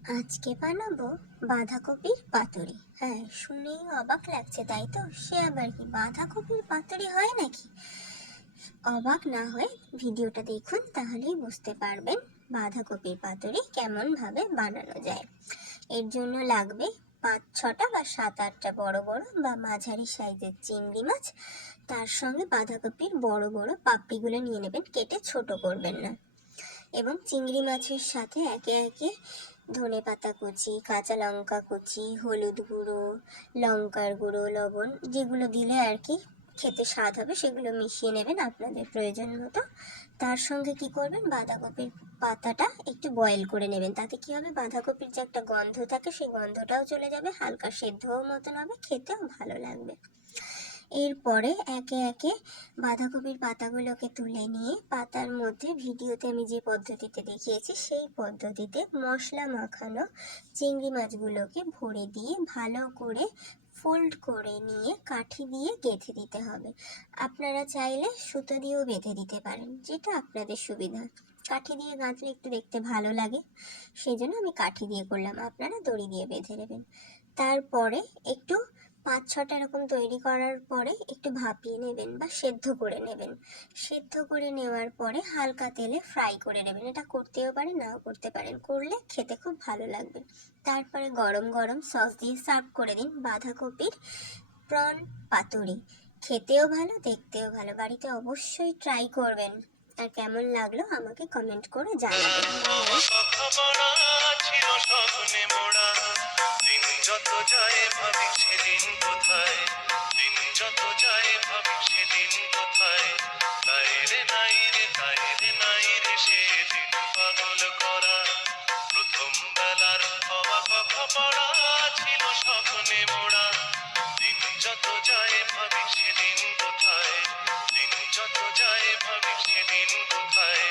আজকে বানাবো বাঁধাকপির পাতুরি। হ্যাঁ, শুনেই অবাক লাগছে তাই তো? সে আবার কি, বাঁধাকপির পাতুরি হয় নাকি? অবাক না হয়ে ভিডিওটা দেখুন, তাহলেই বুঝতে পারবেন বাঁধাকপির পাতুরি কেমন ভাবে বানানো যায়। এর জন্য লাগবে 5-6টা বা 7-8টা বড় বড় বা মাঝারি সাইজের চিংড়ি মাছ। তার সঙ্গে বাঁধাকপির বড় বড় পাপড়িগুলো নিয়ে নেবেন, কেটে ছোট করবেন না। এবং চিংড়ি মাছের সাথে একে একে ধনেপাতা কুচি, কাঁচা লঙ্কা কুচি, হলুদ গুঁড়ো, লঙ্কার গুঁড়ো, লবণ, যেগুলো দিলে আর কি খেতে স্বাদ হবে সেগুলো মিশিয়ে নেবেন আপনাদের প্রয়োজন মতো। তার সঙ্গে কি করবেন, বাঁধাকপির পাতাটা একটু বয়েল করে নেবেন। তাতে কি হবে, বাঁধাকপির যে একটা গন্ধ থাকে সেই গন্ধটাও চলে যাবে, হালকা সেদ্ধও মতন হবে, খেতেও ভালো লাগবে। এরপরে একে একে বাঁধাকপির পাতাগুলোকে তুলে নিয়ে পাতার মধ্যে ভিডিওতে আমি যে পদ্ধতিতে দেখিয়েছি সেই পদ্ধতিতে মশলা মাখানো চিংড়ি মাছগুলোকে ভরে দিয়ে ভালো করে ফোল্ড করে নিয়ে কাঠি দিয়ে গেঁথে দিতে হবে। আপনারা চাইলে সুতো দিয়েও বেঁধে দিতে পারেন, যেটা আপনাদের সুবিধা। কাঠি দিয়ে গাঁথলে একটু দেখতে ভালো লাগে, সেই জন্য আমি কাঠি দিয়ে করলাম, আপনারা দড়ি দিয়ে বেঁধে নেবেন। তারপরে একটু 5-6টা এরকম তৈরি করার পরে একটু ভাপিয়ে নেবেন বা সেদ্ধ করে নেবেন। সেদ্ধ করে নেওয়ার পরে হালকা তেলে ফ্রাই করে নেবেন। এটা করতেও পারেন, নাও করতে পারেন, করলে খেতে খুব ভালো লাগবে। তারপরে গরম গরম সস দিয়ে সার্ভ করে দিন বাঁধাকপির প্রন পাতুরি। খেতেও ভালো, দেখতেও ভালো। বাড়িতে অবশ্যই ট্রাই করবেন, আর কেমন লাগলো আমাকে কমেন্ট করে জানাবেন। দিন যত যায় ভাবি সেদিন কোথায়, দিন যত যায় ভাবি সেদিন কোথায়, তাই রে নাই রে, তাই রে নাই রে, সেদিন পাগল করা প্রথম বেলার হওয়া কথা পড়া ছিল স্বপ্নে মোড়া। দিন যত যায় ভাবি সেদিন কোথায়, দিন যত যায় ভাবি সেদিন কোথায়।